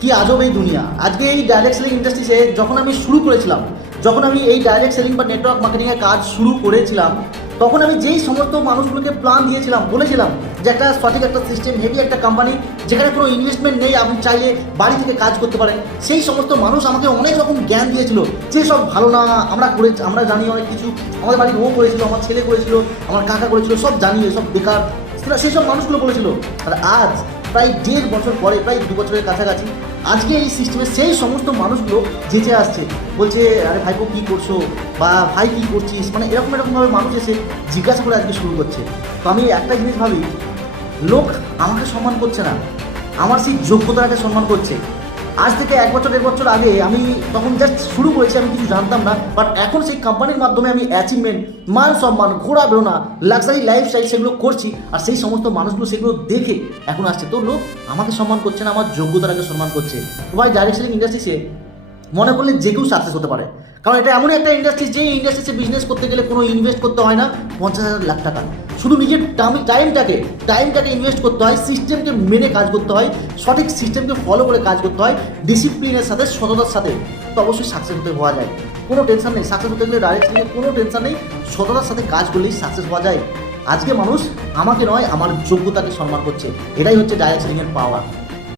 কি আজব এই দুনিয়া। আজকে এই ডাইরেক্ট সেলিং ইন্ডাস্ট্রিতে যখন আমি শুরু করেছিলাম, যখন আমি এই ডাইরেক্ট সেলিং বা নেটওয়ার্ক মার্কেটিংয়ের কাজ শুরু করেছিলাম, তখন আমি যেই সমস্ত মানুষগুলোকে প্ল্যান দিয়েছিলাম, বলেছিলাম যে একটা সঠিক একটা সিস্টেম, হেভি একটা কোম্পানি যেখানে কোনো ইনভেস্টমেন্ট নেই, আপনি চাইলে বাড়ি থেকে কাজ করতে পারেন, সেই সমস্ত মানুষ আমাকে অনেক রকম জ্ঞান দিয়েছিল যে সব ভালো না, আমরা জানি অনেক কিছু, আমাদের বাড়ির ও করেছিল, আমার ছেলে করেছিল, আমার কাকা করেছিল, সব জানি, সব বেকার, সেই সব মানুষগুলো বলেছিল। আর আজ প্রায় 1.5 বছর পরে, প্রায় 2 বছরের কাছাকাছি, আজকে এই সিস্টেমে সেই সমস্ত মানুষগুলো যেচে আসছে, বলছে আরে ভাইপো কী করছো, বা ভাই কী করছিস, মানে এরকমভাবে মানুষ এসে জিজ্ঞাসা করে আজকে শুরু করছে। তো আমি একটা জিনিস ভাবি, লোক আমাকে সম্মান করছে না, আমার সেই যোগ্যতাটাকে সম্মান করছে। আজ থেকে 1 বছর 1.5 বছর আগে আমি তখন জাস্ট শুরু করেছি, আমি কিছু জানতাম না, বাট এখন সেই কোম্পানির মাধ্যমে আমি অ্যাচিভমেন্ট, মান সম্মান, ঘোরা বেরোনা, লাক্সারি লাইফস্টাইল সেগুলো করছি, আর সেই সমস্ত মানুষগুলো সেগুলো দেখে এখন আসছে। তো লোক আমাকে সম্মান করছে না, আমার যোগ্যতাটাকে সম্মান করছে। তো ভাই, ডাইরেক্ট সেলিং ইন্ডাস্ট্রিতে মনে করলে যে কেউ সাকসেস হতে পারে, কারণ এটা এমনই একটা ইন্ডাস্ট্রি, যে ইন্ডাস্ট্রিতে বিজনেস করতে গেলে কোনো ইনভেস্ট করতে হয় না 50,000 লাখ টাকা, শুধু নিজের টাইমটাকে ইনভেস্ট করতে হয়, সিস্টেমকে মেনে কাজ করতে হয়, সঠিক সিস্টেমকে ফলো করে কাজ করতে হয়, ডিসিপ্লিনের সাথে, সততার সাথে, তো অবশ্যই সাকসেস হতে হওয়া যায়। কোনো টেনশন নেই, সাকসেস হতে গেলে ডাইরেক্ট সেলিংয়ে কোনো টেনশন নেই, সততার সাথে কাজ করলেই সাকসেস হওয়া যায়। আজকে মানুষ আমাকে নয়, আমার যোগ্যতাকে সম্মান করছে, এটাই হচ্ছে ডাইরেক্ট সেলিংয়ের পাওয়ার।